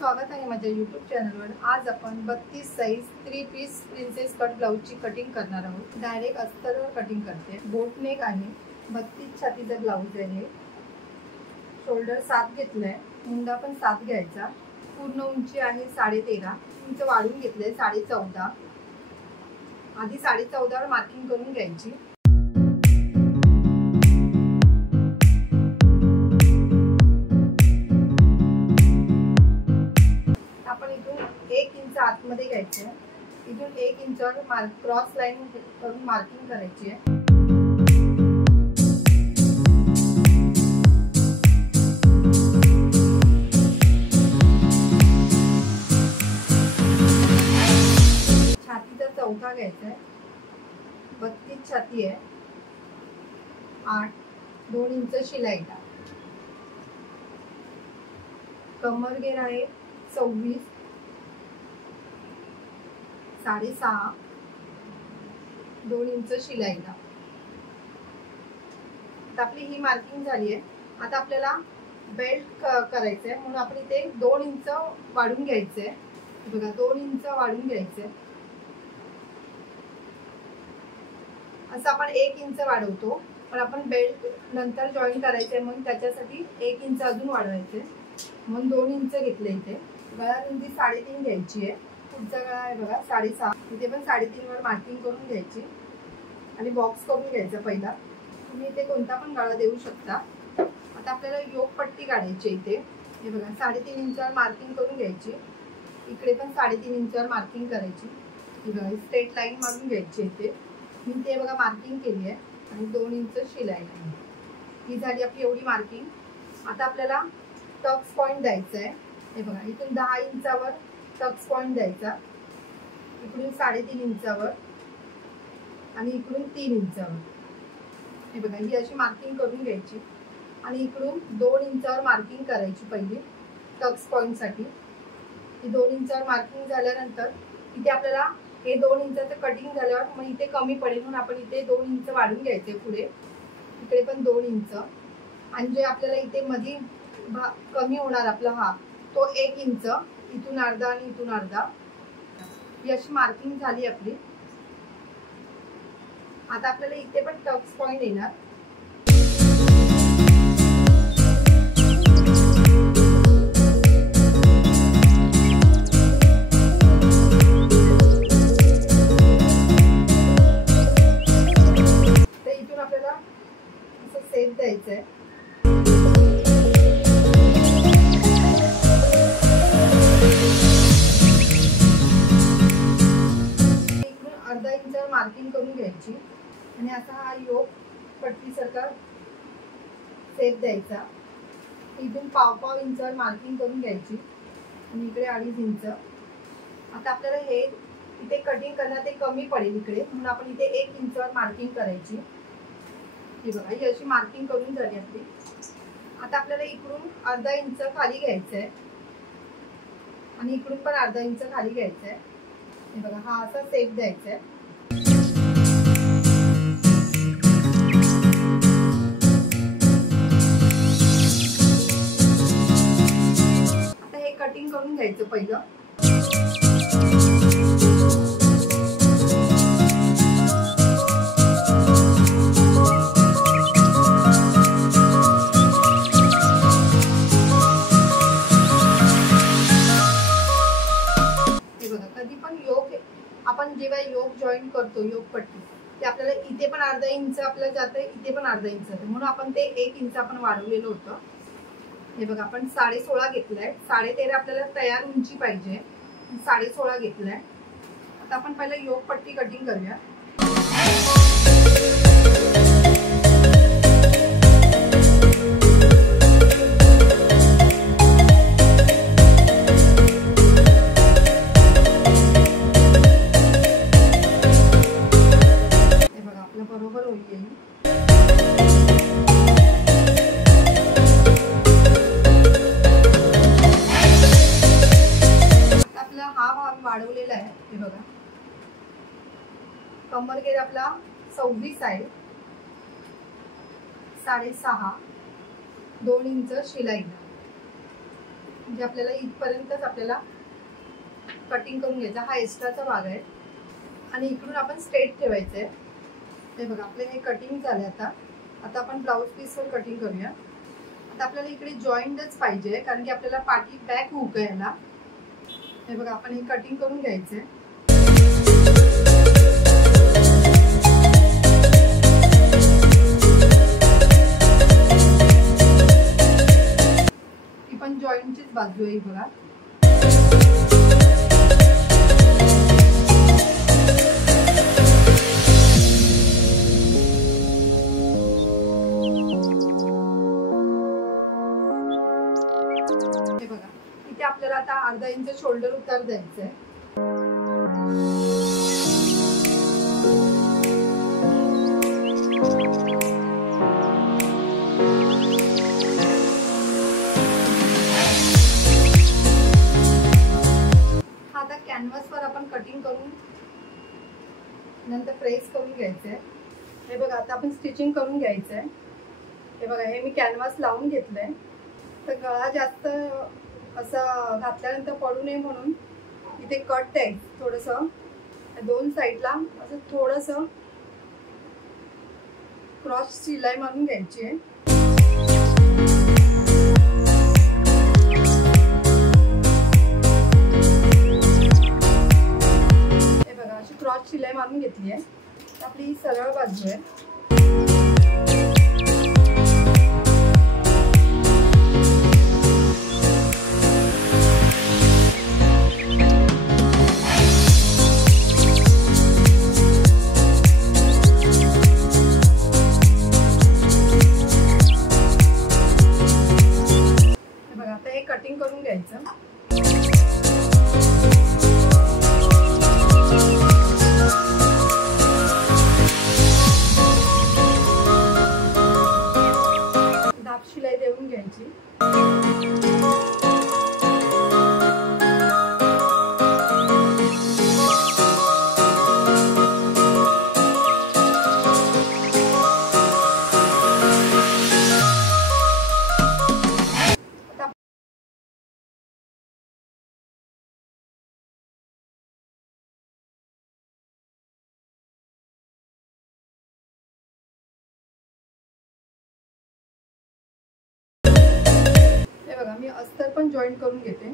स्वागत आहे माझ्या यूट्यूब चॅनलवर। आज आपण 32 साइज 3 पीस प्रिन्सेस कट ब्लाउजची कटिंग करणार आहोत। डायरेक्ट अस्तरवर कटिंग करते। बोट नेक आहे, 32 छातीचा ब्लाउज आहे। शोल्डर 7 घेतलाय, मुंडा पण 7 घ्यायचा। पूर्ण उंची आहे 13.5 इंच वाढून घेतले 14.5। आधी 14.5 वर मार्किंग करून घ्यायची। आपण इथून 1 इंच आतमध्ये घ्यायचे। इथून 1 इंचवर क्रॉस लाईन करून मार्किंग करायची आहे। छातीचा चौथा घ्यायचा आहे, 32 छाती आहे, 8 2 इंच शिलाई। कमर घेर आहे 26 6.5 2 इंच शिलाई। आता आपली ही मार्किंग झाली आहे। आता आपल्याला बेल्ट करायचं आहे, म्हणून आपण इथे 2 इंच वाढून घ्यायचं आहे। बघा 2 इंच वाढून घ्यायचं आहे। असं आपण 1 इंच वाढवतो, पण आपण बेल्ट नंतर जॉईन करायचं आहे म्हणून त्याच्यासाठी 1 इंच अजून वाढवायचे, म्हणून 2 इंच घेतले। इथे गळा रुंदी 3.5 घ्यायची आहे। पुढचा गळा आहे बघा 6.5, इथे पण 3.5 वर मार्किंग करून घ्यायची आणि बॉक्स करून घ्यायचा पहिला। तुम्ही इथे कोणता पण गळा देऊ शकता। आता आपल्याला योक पट्टी काढायची इथे। हे बघा 3.5 इंचवर मार्किंग करून घ्यायची। इकडे पण 3.5 इंचवर मार्किंग करायची। ही बघा स्ट्रेट लाईन मारून घ्यायची इथे। मी ते बघा मार्किंग केली आहे आणि 2 इंच शिलाई आहे। ही झाली आपली एवढी मार्किंग। आता आपल्याला टक्स पॉइंट द्यायचा आहे। हे बघा इथून 10 इंचावर टक्स पॉइंट द्यायचा, इकडून 3.5 इंचावर आणि इकडून 3 इंचावर। हे बघा ही अशी मार्किंग करून घ्यायची आणि इकडून 2 इंचावर मार्किंग करायची पहिली टक्स पॉइंट साठी। ही 2 इंचावर मार्किंग झाल्यानंतर इथे आपल्याला हे 2 इंचाचं कटिंग झाल्यावर मग इथे कमी पडेल म्हणून आपण इथे 2 इंच वाढून घ्यायचे पुढे। इकडे पण 2 इंच आणि जे आपल्याला इथे मध्ये कमी होणार आपला हा तो 1 इंच, इथून अर्धा आणि इथून अर्धा। ही अशी मार्किंग झाली आपली। आता आपल्याला इथे पण टक्स पॉइंट येणार। तर इथून आपल्याला असं सेट द्यायचं आहे। अर्धा इंचावर मार्किंग करून घ्यायची आणि असा हा योक पट्टी सारखा सेट द्यायचा। इथून 1.5 इंचावर मार्किंग करून घ्यायची आणि इकडे 2.5 इंच। आता आपल्याला हे इथे कटिंग करणार ते कमी पडेल इकडे, म्हणून आपण इथे 1 इंचावर मार्किंग करायची। ही बघा ही अशी मार्किंग करून झाली आपली। आता आपल्याला इकडून अर्धा इंच खाली घ्यायचं आहे आणि इकडून पण अर्धा इंच खाली घ्यायचं आहे। हे बघा हा असा सेट द्यायचा आहे। आता हे कटिंग करून घ्यायचं पहिलं। कधी पण योक आपण जेव्हा योक जॉईन करतो योक पट्टी ते आपल्याला इथे पण अर्धा इंच आपल्याला जाते, इथे पण अर्धा इंच जाते, म्हणून आपण ते 1 इंच आपण वाढवलेलं होतं। हे बघा आपण 16.5 घेतलाय। 13.5 आपल्याला तयार उंची पाहिजे, 16.5 घेतलाय। आता आपण पहिला योक पट्टी कटिंग करूया। बरोबर होईल। आपला हा भाग वाढवलेला आहे। हे बघा कमर घेर आपला 26 आहे, 6.5 2 इंच शिलाई। म्हणजे आपल्याला इथपर्यंतच आपल्याला कटिंग करून घ्यायचा, हा एक्स्ट्राचा भाग आहे. आणि इकडून आपण स्ट्रेट ठेवायचं आहे. ते बघा आपले हे कटिंग झाले. आता आपण ब्लाऊज पीसवर कटिंग करूया. आता आपल्याला इकडे जॉईंटच पाहिजे, कारण की आपल्याला पाठी बॅक हुक आहे याला. हे बघा आपण हे कटिंग करून घ्यायचंय. ही पण जॉईंटचीच बाजू आहे बघा. हे बघा इथे आपल्याला आता अर्धा इंच शोल्डर उतार द्यायचंय. आता कॅनव्हासवर आपण कटिंग करून नंतर प्रेस करून घ्यायचंय. हे बघा आता आपण स्टिचिंग करून घ्यायचंय. हे बघा हे मी कॅनव्हास लावून घेतलंय. तर गळा जास्त असं घातल्यानंतर पडू नये म्हणून इथे कट द्यायचं थोडंसं. दोन साईडला असं थोडंसं क्रॉस शिलाई मारून घ्यायची आहे. हे बघा अशी क्रॉस शिलाई मारून घेतली आहे. आपली सरळ बाजू आहे. कटिंग करून घ्यायचं. दाब शिलाई देऊन घ्यायची. बघा मी अस्तर पण जॉईंट करून घेते.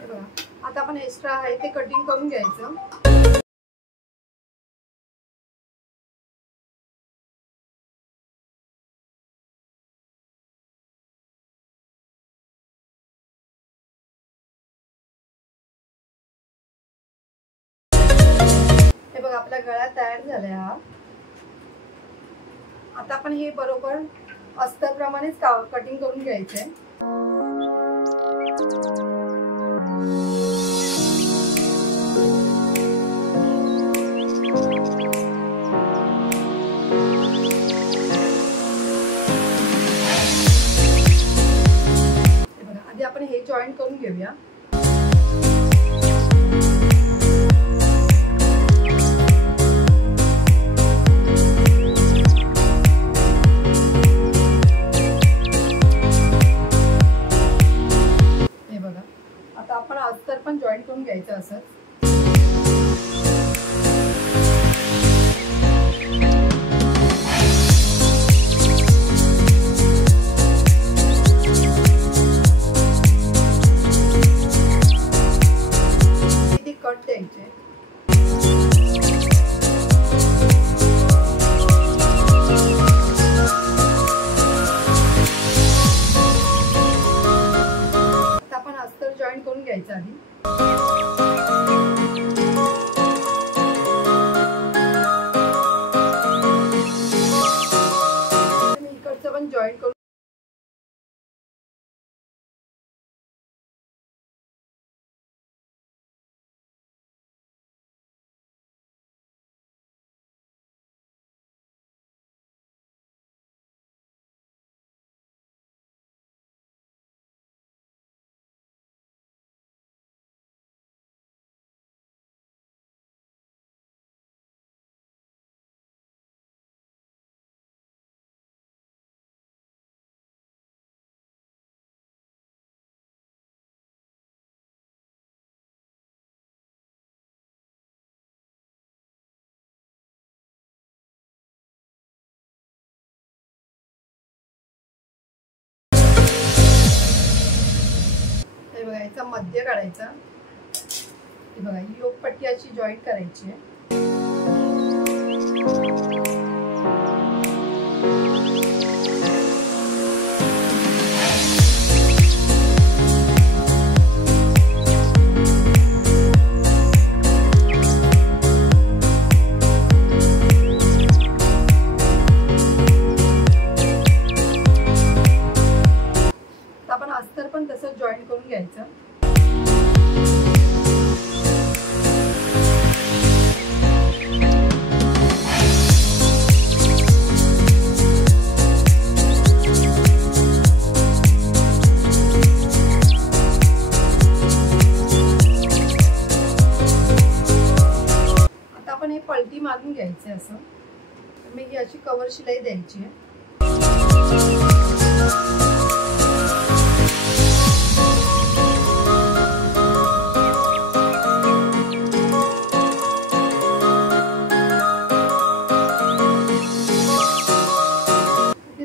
बघा आता आपण एक्स्ट्रा आहे ते कटिंग करून घ्यायचं. हे बघा आपला गळा तयार झालाय हा. आता आपण हे बरोबर अस्तर प्रमाणेच कटिंग करून घ्यायचंय. हे बघा आधी आपण हे जॉईंट करून घेऊया. आपण अस्तर पण जॉईंट करून घ्यायचं असं. इथे कट द्यायचे. जॉईंट करून घ्यायचं आधी. इकडचं पण जॉईंट करून बघा याचा मध्य काढायचा, हे बघा ही योगपट्टी अशी जॉईंट करायची आहे. आपण अस्तर पण तसंच जॉईन करून घ्यायचं. आता आपण हे पलटी मारून घ्यायचं असं. मी ही अशी कव्हर शिलाई द्यायची आहे.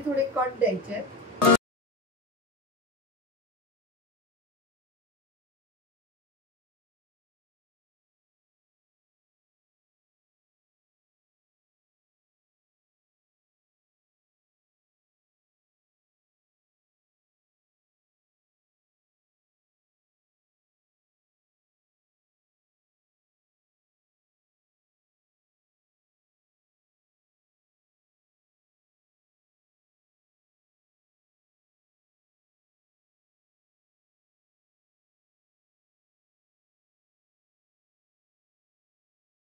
थोडे कट द्यायचे.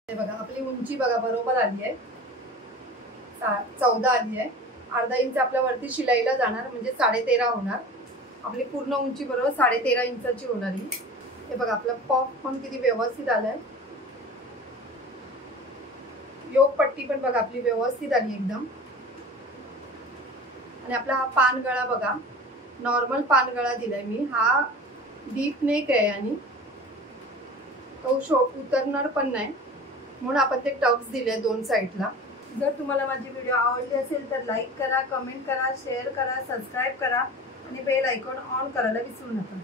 हे बघा आपली उंची बघा बरोबर आली आहे, 14 आली आहे. अर्धा इंच आपल्या वरती शिलाईला जाणार म्हणजे 13.5 होणार. आपली पूर्ण उंची बरोबर 13.5 इंचाची होणार ही. हे बघा आपला पॉप पण किती व्यवस्थित आलाय. योगपट्टी पण बघा आपली व्यवस्थित आली एकदम. आणि आपला हा पान गळा बघा नॉर्मल पान गळा दिलाय मी. हा डीप नेक आहे आणि तो उतरणार पण नाही म्हणून आपण ते टक्स दिले 2 साइडला. जर तुम्हाला माझी व्हिडिओ आवडली असेल तर लाईक करा, कमेंट करा, शेअर करा, सबस्क्राईब करा आणि बेल आयकॉन ऑन करायला विसरू नका.